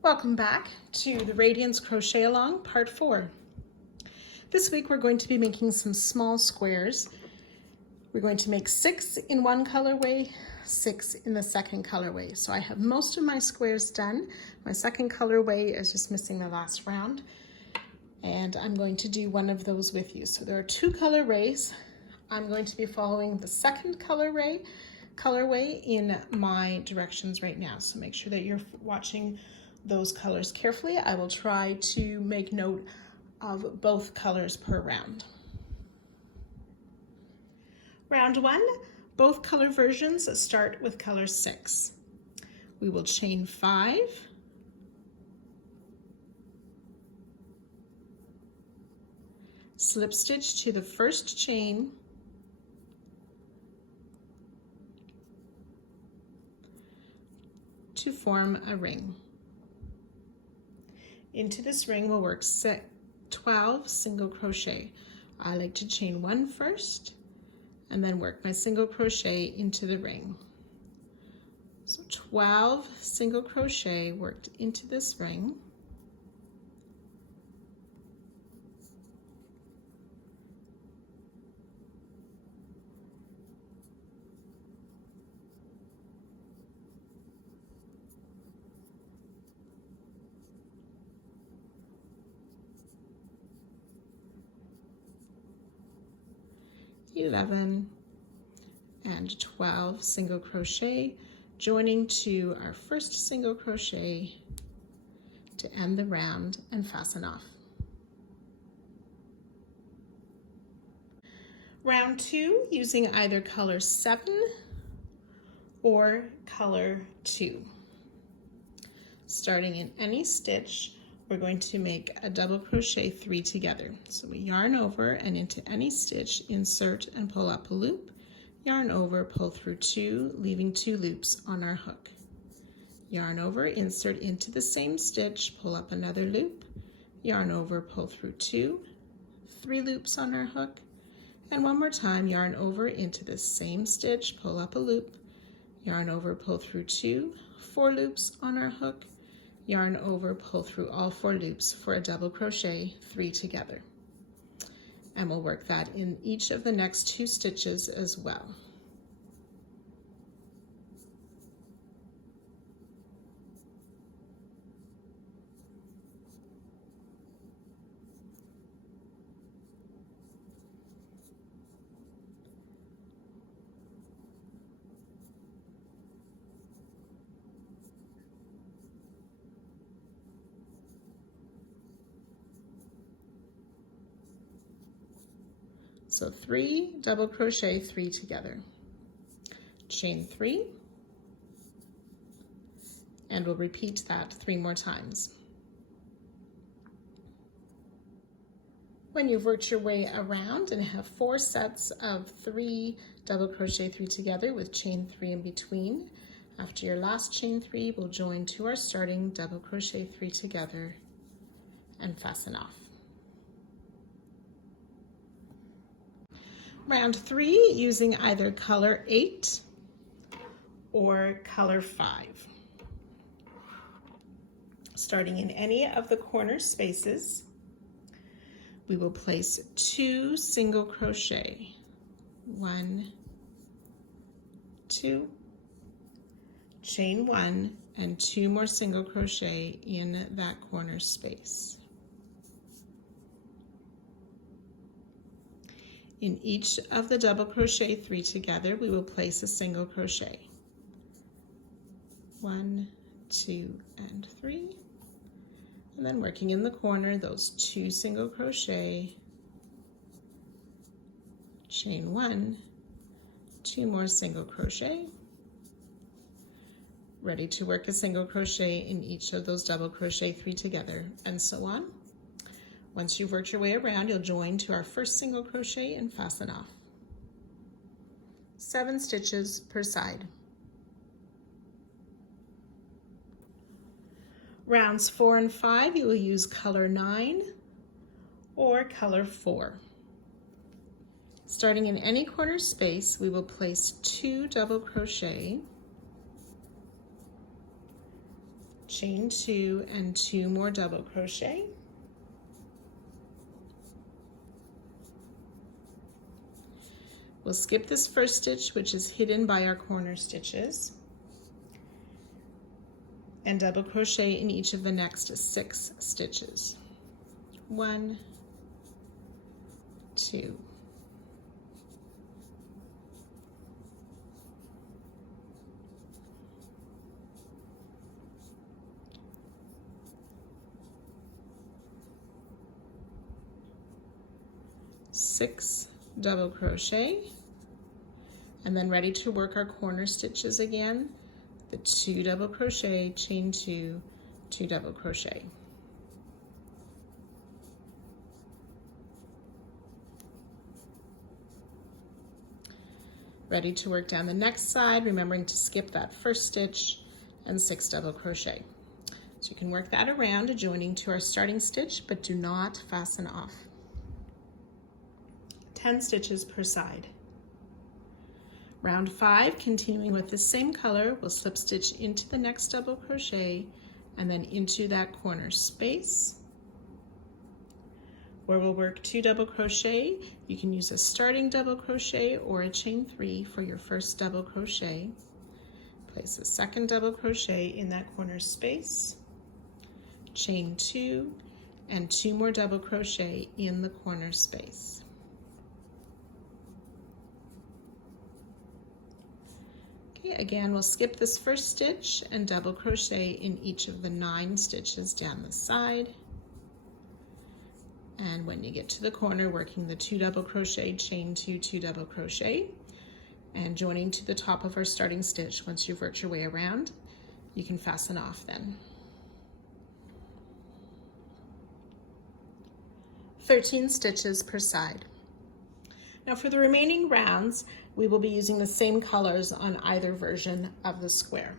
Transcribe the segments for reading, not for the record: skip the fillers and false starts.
Welcome back to the Radiance Crochet Along Part 4. This week we're going to be making some small squares. We're going to make 6 in one colorway, 6 in the second colorway. So I have most of my squares done. My second colorway is just missing the last round, and I'm going to do one of those with you. So there are 2 colorways. I'm going to be following the second colorway in my directions right now. So make sure that you're watching those colors carefully. I will try to make note of both colors per round. Round 1, both color versions start with color 6. We will chain 5, slip stitch to the first chain, to form a ring. Into this ring we'll work 12 single crochet. I like to chain 1 first and then work my single crochet into the ring. So 12 single crochet worked into this ring. (11) and 12 single crochet, joining to our first single crochet to end the round and fasten off. Round 2, using either color 7 or color 2. Starting in any stitch, we're going to make a double crochet 3 together. So we yarn over and into any stitch, insert and pull up a loop, yarn over, pull through 2, leaving 2 loops on our hook. Yarn over, insert into the same stitch, pull up another loop, yarn over, pull through 2, 3 loops on our hook, and one more time, yarn over into the same stitch, pull up a loop, yarn over, pull through 2, 4 loops on our hook, yarn over, pull through all 4 loops for a double crochet 3 together. And we'll work that in each of the next 2 stitches as well. So 3 double crochet 3 together, chain 3, and we'll repeat that 3 more times. When you've worked your way around and have 4 sets of 3 double crochet 3 together with chain 3 in between, after your last chain 3, we'll join to our starting double crochet 3 together and fasten off. Round 3, using either color 8 or color 5. Starting in any of the corner spaces, we will place 2 single crochet. 1, 2, chain 1, and 2 more single crochet in that corner space. In each of the double crochet 3 together, we will place a single crochet. 1, 2, and 3. And then working in the corner, those 2 single crochet, chain 1, 2 more single crochet. Ready to work a single crochet in each of those double crochet 3 together, and so on. Once you've worked your way around, you'll join to our first single crochet and fasten off. 7 stitches per side. Rounds 4 and 5, you will use color 9 or color 4. Starting in any corner space, we will place 2 double crochet, chain 2 and 2 more double crochet. We'll skip this first stitch, which is hidden by our corner stitches, and double crochet in each of the next 6 stitches. 1, 2, 6 double crochet, and then ready to work our corner stitches again, the 2 double crochet, chain 2, 2 double crochet. Ready to work down the next side, remembering to skip that first stitch and 6 double crochet. So you can work that around, joining to our starting stitch, but do not fasten off. 10 stitches per side. Round 5, continuing with the same color, we'll slip stitch into the next double crochet and then into that corner space, where we'll work 2 double crochet. You can use a starting double crochet or a chain 3 for your first double crochet. Place a second double crochet in that corner space, chain 2, and 2 more double crochet in the corner space. Okay, again, we'll skip this first stitch and double crochet in each of the 9 stitches down the side. And when you get to the corner, working the 2 double crochet, chain 2, 2 double crochet, and joining to the top of our starting stitch. Once you've worked your way around, you can fasten off then. 13 stitches per side. Now for the remaining rounds, we will be using the same colors on either version of the square.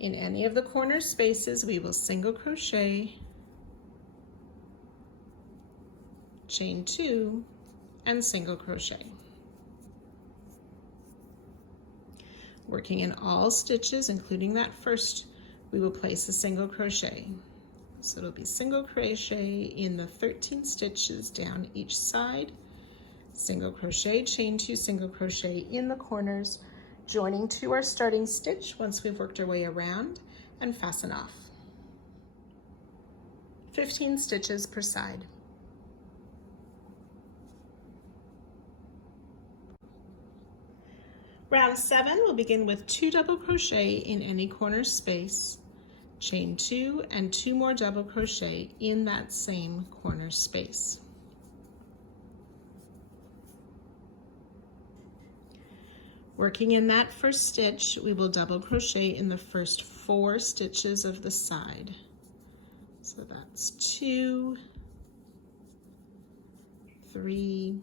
In any of the corner spaces, we will single crochet, chain 2, and single crochet. Working in all stitches, including that first, we will place a single crochet. So it'll be single crochet in the 13 stitches down each side, single crochet, chain 2, single crochet in the corners, joining to our starting stitch once we've worked our way around, and fasten off. 15 stitches per side. Round 7 will begin with 2 double crochet in any corner space, chain 2, and 2 more double crochet in that same corner space. Working in that first stitch, we will double crochet in the first 4 stitches of the side. So that's 2, 3,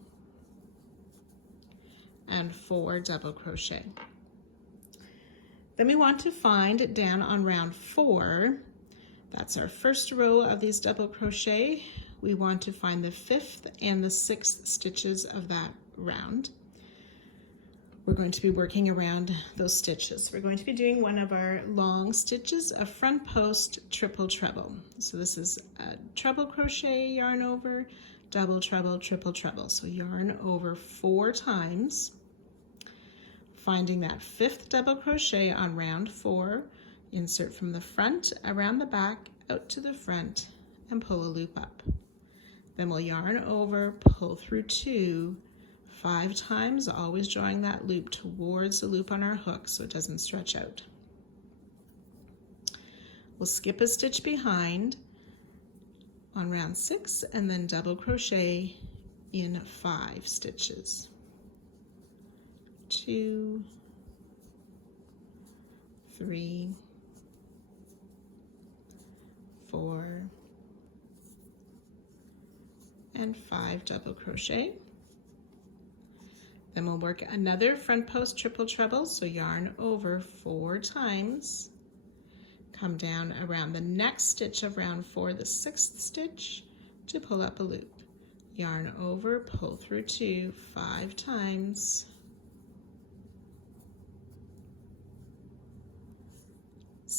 and 4 double crochet. Then we want to find down on round 4, that's our first row of these double crochet, we want to find the 5th and the 6th stitches of that round. We're going to be working around those stitches. We're going to be doing one of our long stitches of front post triple treble. So this is a treble crochet, yarn over, double treble, triple treble. So yarn over 4 times, finding that 5th double crochet on round 4, insert from the front, around the back, out to the front, and pull a loop up. Then we'll yarn over, pull through 2, 5 times, always drawing that loop towards the loop on our hook so it doesn't stretch out. We'll skip a stitch behind on round 6 and then double crochet in 5 stitches. 2, 3, 4, and 5 double crochet. Then we'll work another front post triple treble, so yarn over 4 times, come down around the next stitch of round 4, the 6th stitch, to pull up a loop. Yarn over, pull through 2, 5 times,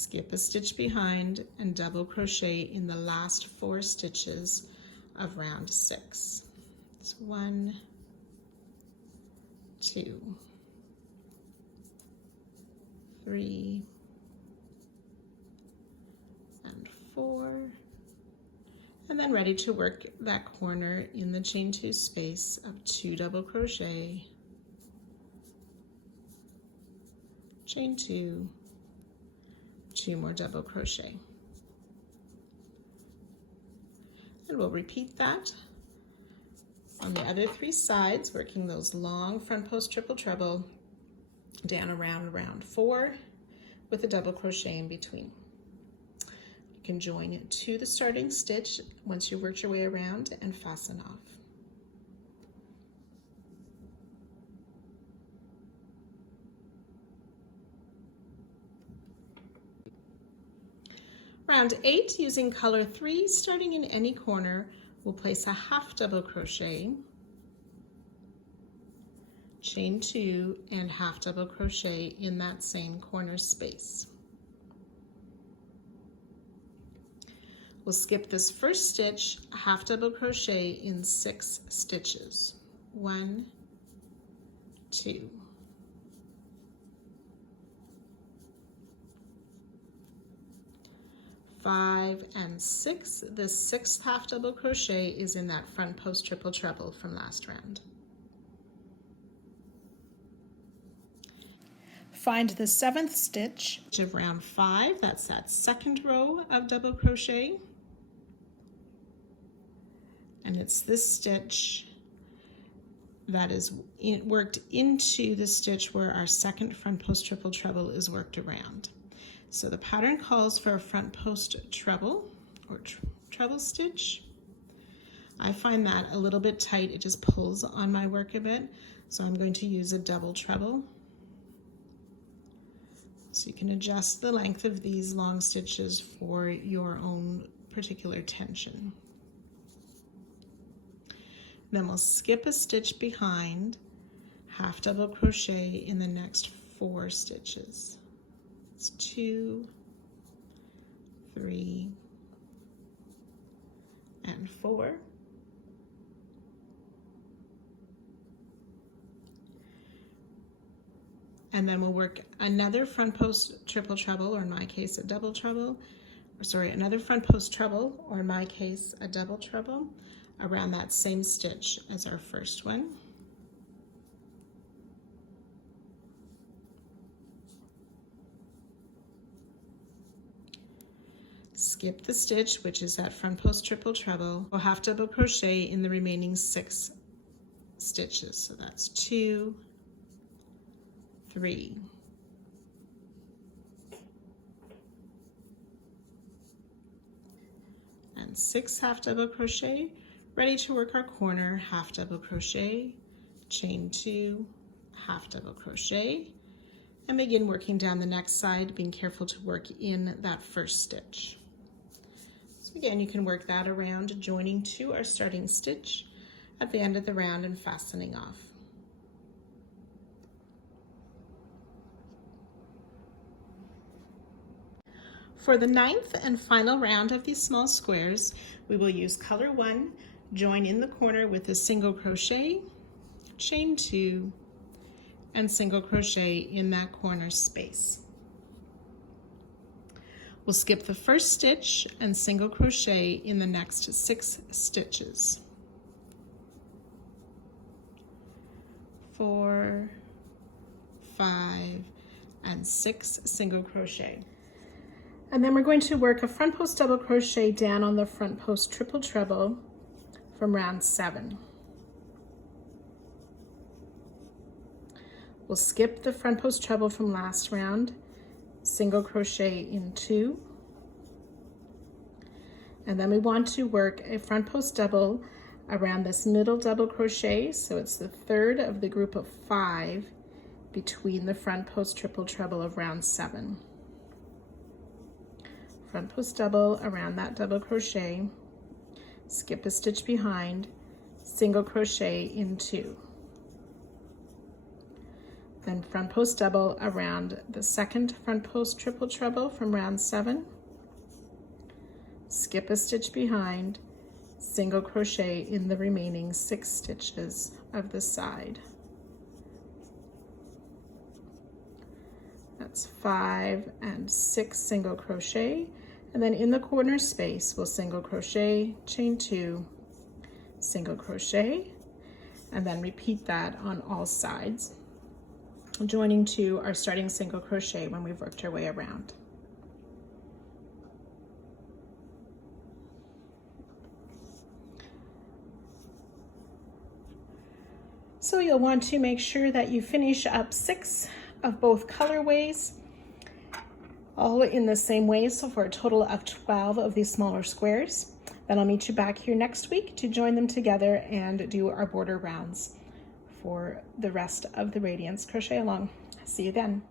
skip a stitch behind, and double crochet in the last 4 stitches of round 6. So 1, 2, 3, and 4, and then ready to work that corner in the chain 2 space of 2 double crochet, chain 2, 2 more double crochet. And we'll repeat that on the other 3 sides, working those long front post triple treble down around round 4 with a double crochet in between. You can join it to the starting stitch once you've worked your way around and fasten off. Round 8, using color 3, starting in any corner, we'll place a half double crochet, chain 2, and half double crochet in that same corner space. We'll skip this first stitch, half double crochet in 6 stitches. 1, 2, 5, and 6. The 6th half double crochet is in that front post triple treble from last round. Find the 7th stitch of round 5, that's that 2nd row of double crochet. And it's this stitch that is worked into the stitch where our 2nd front post triple treble is worked around. So the pattern calls for a front post treble or treble stitch. I find that a little bit tight, it just pulls on my work a bit. So I'm going to use a double treble. So you can adjust the length of these long stitches for your own particular tension. Then we'll skip a stitch behind, half double crochet in the next 4 stitches. It's 2, 3, and 4. And then we'll work another front post triple treble, or in my case a double treble, another front post treble, or in my case a double treble, around that same stitch as our first one. Skip the stitch, which is that front post triple treble. We'll half double crochet in the remaining 6 stitches. So that's 2, 3, and 6 half double crochet. Ready to work our corner, half double crochet, chain 2, half double crochet, and begin working down the next side, being careful to work in that first stitch. So again, you can work that around, joining to our starting stitch at the end of the round and fastening off. For the 9th and final round of these small squares, we will use color 1, join in the corner with a single crochet, chain 2, and single crochet in that corner space. We'll skip the first stitch and single crochet in the next 6 stitches. 4, 5, and 6 single crochet. And then we're going to work a front post double crochet down on the front post triple treble from round 7. We'll skip the front post treble from last round, single crochet in 2, and then we want to work a front post double around this middle double crochet, so it's the 3rd of the group of 5 between the front post triple treble of round 7. Front post double around that double crochet, skip a stitch behind, single crochet in 2. Then front post double around the second front post triple treble from round 7, skip a stitch behind, single crochet in the remaining 6 stitches of the side. That's 5 and 6 single crochet, and then in the corner space we'll single crochet, chain 2, single crochet, and then repeat that on all sides, joining to our starting single crochet when we've worked our way around. So you'll want to make sure that you finish up 6 of both colorways, all in the same way, so for a total of 12 of these smaller squares. Then I'll meet you back here next week to join them together and do our border rounds for the rest of the Radiance crochet along. See you then.